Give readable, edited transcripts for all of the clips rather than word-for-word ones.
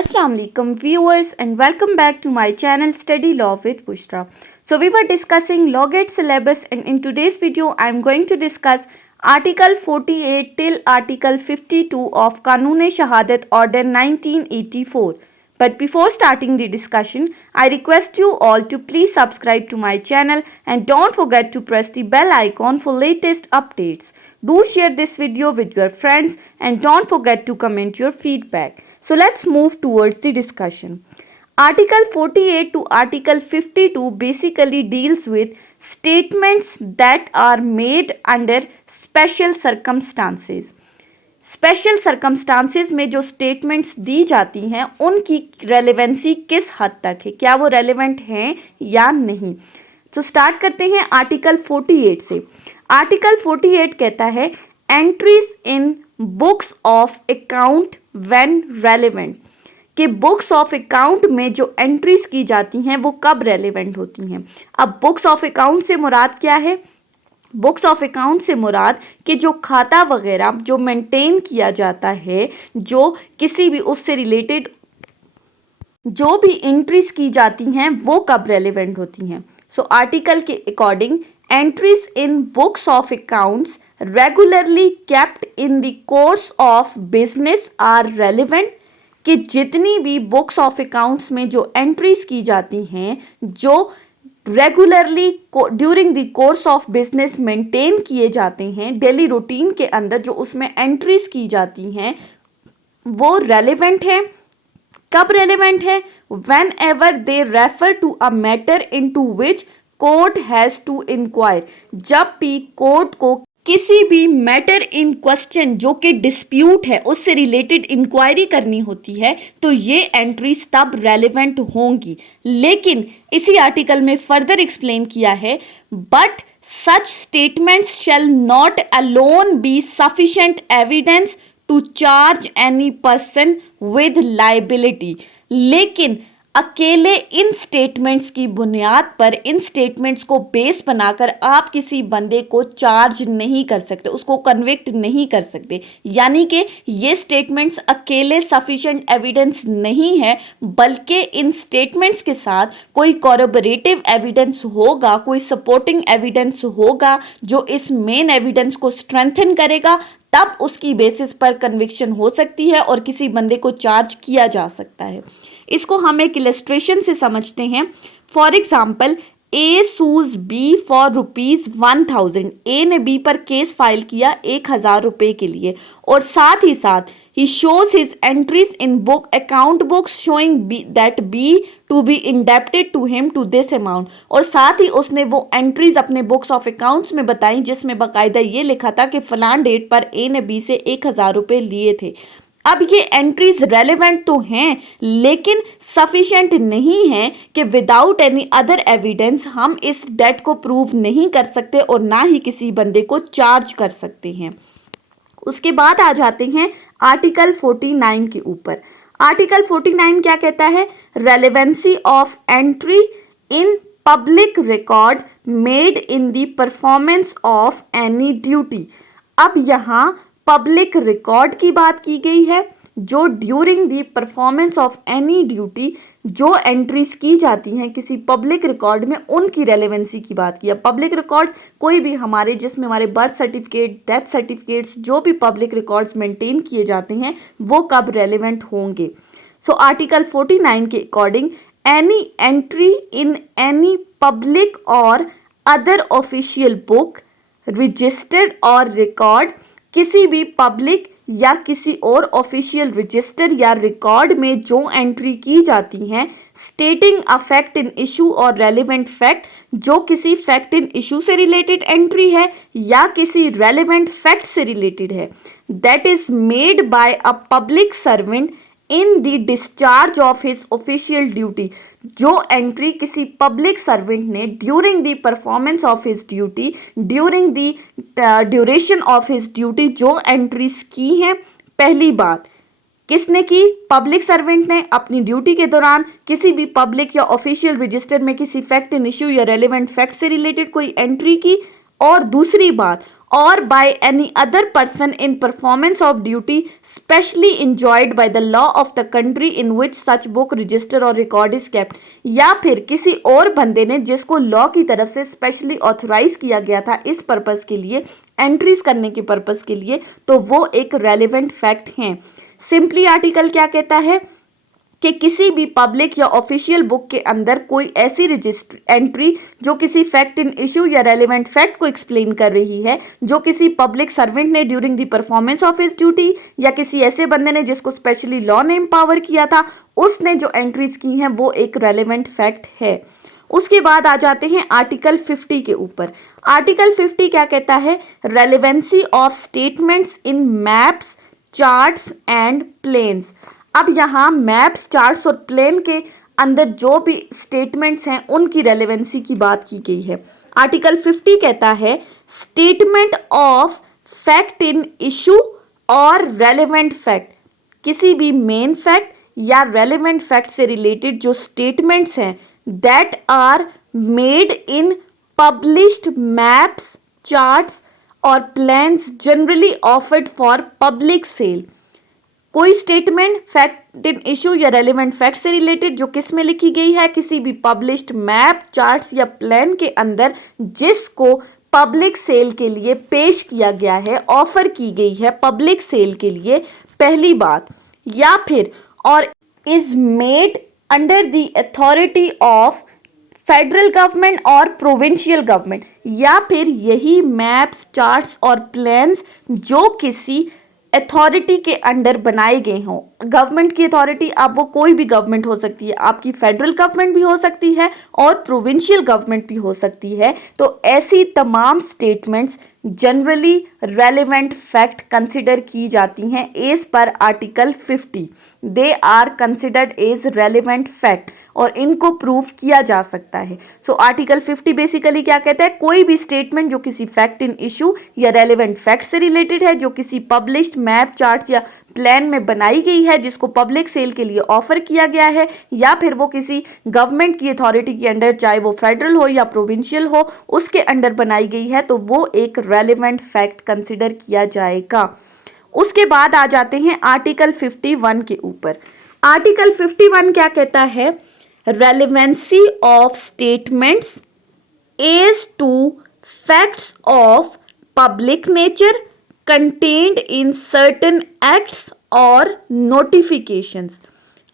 Assalamu alaikum viewers and welcome back to my channel Study Law with Bushra. So we were discussing Law Gate syllabus and in today's video I am going to discuss Article 48 till Article 52 of Qanun-e-Shahadat Order 1984. But before starting the discussion, I request you all to please subscribe to my channel and don't forget to press the bell icon for latest updates. Do share this video with your friends and don't forget to comment your feedback. So let's move towards the discussion. Article 48 to Article 52 basically deals with statements that are made under special circumstances. Special circumstances में जो statements दी जाती हैं उनकी relevancy किस हद तक है, क्या वो रेलेवेंट हैं या नहीं। तो स्टार्ट करते हैं आर्टिकल 48 से। आर्टिकल 48 कहता है entries in books of account when relevant, कि बुक्स ऑफ अकाउंट में जो एंट्रीज की जाती हैं वो कब रेलेवेंट होती हैं। अब बुक्स ऑफ अकाउंट से मुराद क्या है? बुक्स ऑफ अकाउंट से मुराद कि जो खाता वगैरह जो मेंटेन किया जाता है, जो किसी भी उससे रिलेटेड जो भी एंट्रीज की जाती हैं वो कब रेलेवेंट होती हैं। सो आर्टिकल के according entries in books of accounts regularly kept in the course of business are relevant, कि जितनी भी बुक्स ऑफ अकाउंट्स में जो एंट्रीज की जाती हैं जो regularly during the course of business maintain किए जाते हैं, डेली रूटीन के अंदर जो उसमें एंट्रीज की जाती हैं वो रेलेवेंट है। कब रेलेवेंट है? Whenever they refer to a matter into which court has to inquire, जब भी कोर्ट को किसी भी मैटर इन क्वेश्चन जो कि डिस्प्यूट है उससे रिलेटेड इंक्वायरी करनी होती है तो ये एंट्रीज तब रेलेवेंट होंगी। लेकिन इसी आर्टिकल में फर्दर एक्सप्लेन किया है, but such statements shall not alone be sufficient evidence to charge any person with liability, लेकिन अकेले इन स्टेटमेंट्स की बुनियाद पर, इन स्टेटमेंट्स को बेस बनाकर आप किसी बंदे को चार्ज नहीं कर सकते, उसको कन्विक्ट नहीं कर सकते। यानी कि ये स्टेटमेंट्स अकेले सफिशिएंट एविडेंस नहीं है, बल्कि इन स्टेटमेंट्स के साथ कोई कॉरबोरेटिव एविडेंस होगा, कोई सपोर्टिंग एविडेंस होगा जो इस मेन एविडेंस को स्ट्रेंथन करेगा, तब उसकी बेसिस पर कन्विक्शन हो सकती है और किसी बंदे को चार्ज किया जा सकता है। इसको हम एक इलस्ट्रेशन से समझते हैं। For example, A sues B for ₹1000। A ने बी पर केस फाइल किया 1000 रुपये के लिए, और साथ ही साथ ही shows his entries in book account books showing that be to be indebted to him to this amount, और साथ ही उसने वो एंट्रीज अपने बुक्स ऑफ अकाउंट्स में बताई जिसमें बाकायदा ये लिखा था कि फलान डेट पर ए ने बी से 1000 रुपये लिए थे। अब ये एंट्रीज रेलेवेंट तो हैं लेकिन सफिशिएंट नहीं है कि विदाउट एनी अदर एविडेंस हम इस डेट को प्रूव नहीं कर सकते और ना ही किसी बंदे को चार्ज कर सकते हैं। उसके बाद आ जाते हैं आर्टिकल 49 के ऊपर। आर्टिकल 49 क्या कहता है? Relevancy of entry in public record made in the performance of any duty. अब यहाँ पब्लिक रिकॉर्ड की बात की गई है, जो during the performance of any duty जो एंट्रीज की जाती हैं किसी पब्लिक रिकॉर्ड में, उनकी रेलेवेंसी की बात की है। पब्लिक रिकॉर्ड्स कोई भी हमारे, जिसमें हमारे बर्थ सर्टिफिकेट, डेथ सर्टिफिकेट्स, जो भी पब्लिक रिकॉर्ड्स मेंटेन किए जाते हैं वो कब रेलेवेंट होंगे। सो आर्टिकल 49 के according any entry in any public और अदर ऑफिशियल बुक, रजिस्टर्ड और रिकॉर्ड, किसी भी पब्लिक या किसी और ऑफिशियल रजिस्टर या रिकॉर्ड में जो एंट्री की जाती हैं स्टेटिंग अ फैक्ट इन इशू और रेलेवेंट फैक्ट, जो किसी फैक्ट इन इशू से रिलेटेड एंट्री है या किसी रेलेवेंट फैक्ट से रिलेटेड है, that is made by a public servant in the discharge of his official duty, जो एंट्री किसी पब्लिक सर्वेंट ने during the performance of his duty, during the duration of his duty जो entries की हैं। पहली बात किसने की? पब्लिक सर्वेंट ने अपनी ड्यूटी के दौरान किसी भी पब्लिक या ऑफिशियल रजिस्टर में किसी फैक्ट इन इशू या रेलेवेंट फैक्ट से रिलेटेड कोई एंट्री की। और दूसरी बात, or by any other person in performance of duty specially enjoined by the law of the country in which such book, register or record is kept। या फिर किसी और बंदे ने जिसको लॉ की तरफ से स्पेशली ऑथराइज किया गया था इस पर्पस के लिए, एंट्रीज करने के पर्पस के लिए, तो वो एक रेलिवेंट फैक्ट हैं। सिंपली आर्टिकल क्या कहता है कि किसी भी पब्लिक या ऑफिशियल बुक के अंदर कोई ऐसी एंट्री जो किसी फैक्ट इन इशू या रेलिवेंट फैक्ट को एक्सप्लेन कर रही है, जो किसी पब्लिक सर्वेंट ने during the performance of his duty या किसी ऐसे बंदे ने जिसको स्पेशली लॉ ने एम्पावर किया था, उसने जो एंट्रीज की हैं वो एक रेलिवेंट फैक्ट है। उसके बाद आ जाते हैं आर्टिकल 50 के ऊपर। आर्टिकल 50 क्या कहता है? Relevancy of statements in maps, charts and plans. अब यहाँ मैप्स, चार्ट्स और प्लेन के अंदर जो भी स्टेटमेंट्स हैं उनकी रेलेवेंसी की बात की गई है। आर्टिकल 50 कहता है statement of fact in issue और रेलेवेंट फैक्ट, किसी भी मेन फैक्ट या रेलेवेंट फैक्ट से रिलेटेड जो स्टेटमेंट्स हैं that are made in published maps, charts और plans generally offered for public sale. कोई स्टेटमेंट फैक्ट इन इशू या रेलेवेंट फैक्ट से रिलेटेड जो किस में लिखी गई है? किसी भी पब्लिश्ड मैप, चार्ट्स या प्लान के अंदर, जिसको पब्लिक सेल के लिए पेश किया गया है, ऑफर की गई है पब्लिक सेल के लिए, पहली बात। या फिर और is made under the authority of federal government और प्रोविंशियल गवर्नमेंट, या फिर यही मैप्स, चार्ट्स और प्लान्स जो किसी अथॉरिटी के अंडर बनाए गए हों। गवर्नमेंट की अथॉरिटी, अब वो कोई भी गवर्नमेंट हो सकती है, आपकी फेडरल गवर्नमेंट भी हो सकती है और प्रोविंशियल गवर्नमेंट भी हो सकती है। तो ऐसी तमाम statements generally relevant fact consider की जाती हैं as per article 50। They are considered as relevant fact और इनको प्रूव किया जा सकता है। सो आर्टिकल 50 बेसिकली क्या कहता है? कोई भी स्टेटमेंट जो किसी फैक्ट इन इशू या रेलेवेंट फैक्ट से रिलेटेड है, जो किसी पब्लिश्ड मैप, चार्ट्स या प्लान में बनाई गई है, जिसको पब्लिक सेल के लिए ऑफर किया गया है, या फिर वो किसी गवर्नमेंट की अथॉरिटी के अंडर, चाहे वो फेडरल हो या प्रोविंशियल हो, उसके अंडर बनाई गई है, तो वो एक रेलेवेंट फैक्ट कंसिडर किया जाएगा। उसके बाद आ जाते हैं आर्टिकल 51 के ऊपर। आर्टिकल 51 क्या कहता है? Relevancy of statements as to facts of public nature contained in certain acts और नोटिफिकेशंस।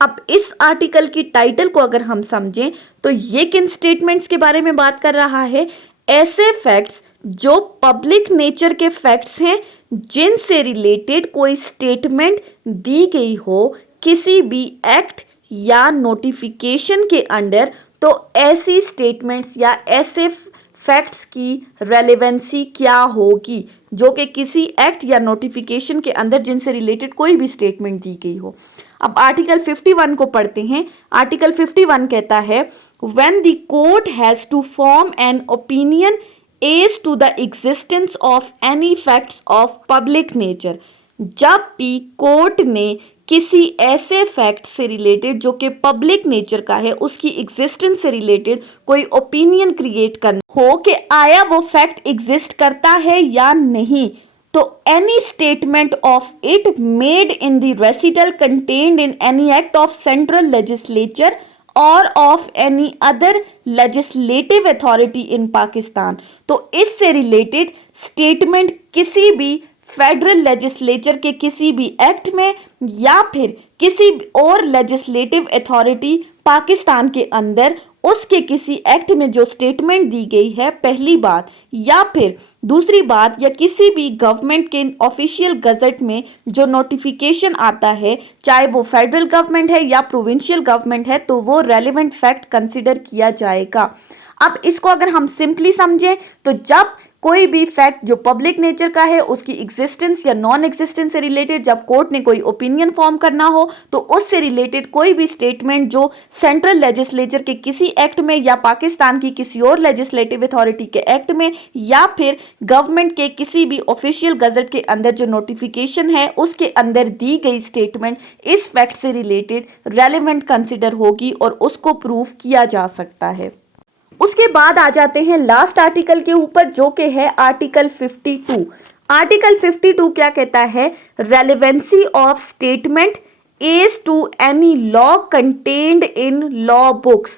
अब इस आर्टिकल की टाइटल को अगर हम समझें तो ये किन स्टेटमेंट्स के बारे में बात कर रहा है? ऐसे फैक्ट्स जो पब्लिक नेचर के फैक्ट्स हैं, जिनसे रिलेटेड कोई स्टेटमेंट दी गई हो किसी भी एक्ट या नोटिफिकेशन के अंडर, तो ऐसी स्टेटमेंट्स या ऐसे फैक्ट्स की रेलेवेंसी क्या होगी जो कि किसी एक्ट या नोटिफिकेशन के अंदर जिनसे रिलेटेड कोई भी स्टेटमेंट दी गई हो। अब आर्टिकल 51 को पढ़ते हैं। आर्टिकल 51 कहता है when the court has to form an opinion as to the existence of any facts of public nature, जब भी कोर्ट ने किसी ऐसे फैक्ट से रिलेटेड जो कि पब्लिक नेचर का है, उसकी एग्जिस्टेंस से रिलेटेड कोई ओपिनियन क्रिएट करना हो कि आया वो फैक्ट एग्जिस्ट करता है या नहीं, तो any statement of it made in the recital contained in any act of central legislature or of any other legislative authority in Pakistan. तो इससे रिलेटेड स्टेटमेंट किसी भी फेडरल लेजिस्लेचर के किसी भी एक्ट में या फिर किसी और लेजिस्लेटिव अथॉरिटी पाकिस्तान के अंदर उसके किसी एक्ट में जो स्टेटमेंट दी गई है, पहली बात, या फिर दूसरी बात, या किसी भी गवर्नमेंट के ऑफिशियल गजट में जो नोटिफिकेशन आता है, चाहे वो फेडरल गवर्नमेंट है या प्रोविंशियल गवर्नमेंट है, तो वो रेलेवेंट फैक्ट कंसिडर किया जाएगा। अब इसको अगर हम सिंपली समझें तो जब कोई भी फैक्ट जो पब्लिक नेचर का है उसकी एग्जिस्टेंस या नॉन एग्जिस्टेंस से रिलेटेड जब कोर्ट ने कोई ओपिनियन फॉर्म करना हो, तो उससे रिलेटेड कोई भी स्टेटमेंट जो सेंट्रल लेजिस्लेचर के किसी एक्ट में या पाकिस्तान की किसी और लेजिस्लेटिव अथॉरिटी के एक्ट में या फिर गवर्नमेंट के किसी भी ऑफिशियल गजट के अंदर जो नोटिफिकेशन है उसके अंदर दी गई स्टेटमेंट इस फैक्ट से रिलेटेड रेलेवेंट कंसिडर होगी और उसको प्रूव किया जा सकता है। उसके बाद आ जाते हैं लास्ट आर्टिकल के ऊपर, जो कि है आर्टिकल 52। आर्टिकल 52 क्या कहता है? Relevancy of statement as to any law contained in law books.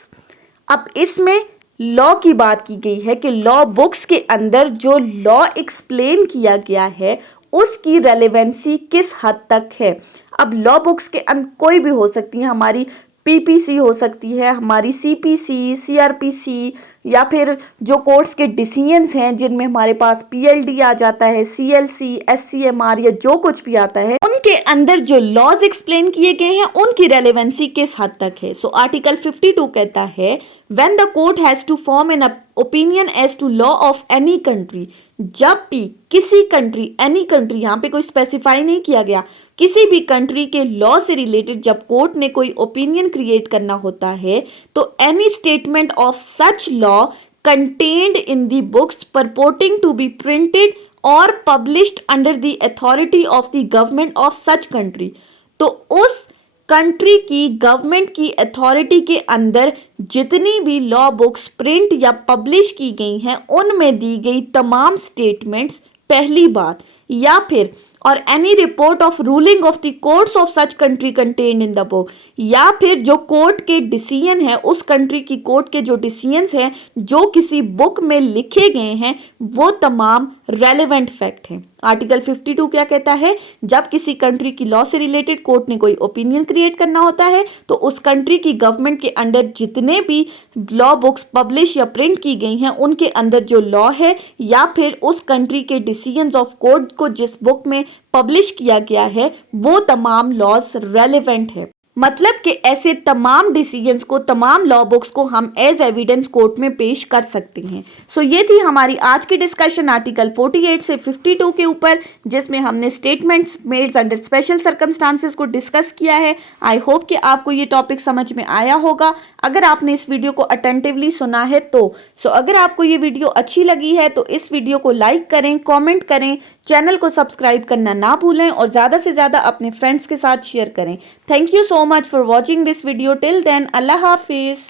अब इसमें लॉ की बात की गई है कि लॉ बुक्स के अंदर जो लॉ एक्सप्लेन किया गया है उसकी रेलेवेंसी किस हद तक है। अब लॉ बुक्स के अंदर कोई भी हो सकती है, हमारी पीपीसी हो सकती है, हमारी सीपीसी, सीआरपीसी, या फिर जो कोर्ट्स के डिसीजंस हैं जिनमें हमारे पास पीएलडी आ जाता है, सीएलसी, एससीएमआर या जो कुछ भी आता है, उनके अंदर जो लॉज एक्सप्लेन किए गए हैं उनकी रेलेवेंसी किस हद तक है। सो आर्टिकल 52 कहता है when the court has to form an opinion as to law of any country, जब भी किसी कंट्री, एनी कंट्री, यहाँ पे कोई स्पेसिफाई नहीं किया गया, किसी भी कंट्री के लॉ से रिलेटेड जब कोर्ट ने कोई ओपिनियन क्रिएट करना होता है तो any statement of such law contained in the books purporting to be printed or published under the authority of the government of such country, तो उस कंट्री की गवर्नमेंट की अथॉरिटी के अंदर जितनी भी लॉ बुक्स प्रिंट या पब्लिश की गई हैं उनमें दी गई तमाम स्टेटमेंट्स, पहली बात, या फिर और any report of ruling of the courts of such country contained in the book, या फिर जो कोर्ट के डिसीजन है, उस कंट्री की कोर्ट के जो डिसीजंस हैं जो किसी बुक में लिखे गए हैं, वो तमाम रेलेवेंट फैक्ट हैं। आर्टिकल 52 क्या कहता है? जब किसी कंट्री की लॉ से रिलेटेड कोर्ट ने कोई ओपिनियन क्रिएट करना होता है तो उस कंट्री की गवर्नमेंट के अंडर जितने भी लॉ बुक्स पब्लिश या प्रिंट की गई हैं उनके अंदर जो लॉ है या फिर उस कंट्री के डिसीजंस ऑफ कोर्ट को जिस बुक में पब्लिश किया गया है वो तमाम लॉज रेलेवेंट है। मतलब कि ऐसे तमाम डिसीजंस को, तमाम लॉ बुक्स को हम एज एविडेंस कोर्ट में पेश कर सकते हैं। सो ये थी हमारी आज की डिस्कशन आर्टिकल 48 से 52 के ऊपर, जिसमें हमने statements made under special circumstances को डिस्कस किया है। आई होप कि आपको ये टॉपिक समझ में आया होगा। अगर आपने इस वीडियो को अटेंटिवली सुना है तो अगर आपको ये वीडियो अच्छी लगी है तो इस वीडियो को लाइक करें, कॉमेंट करें, चैनल को सब्सक्राइब करना ना भूलें और ज़्यादा से ज़्यादा अपने फ्रेंड्स के साथ शेयर करें। Thank you so much for watching this video. Till then, Allah Hafiz.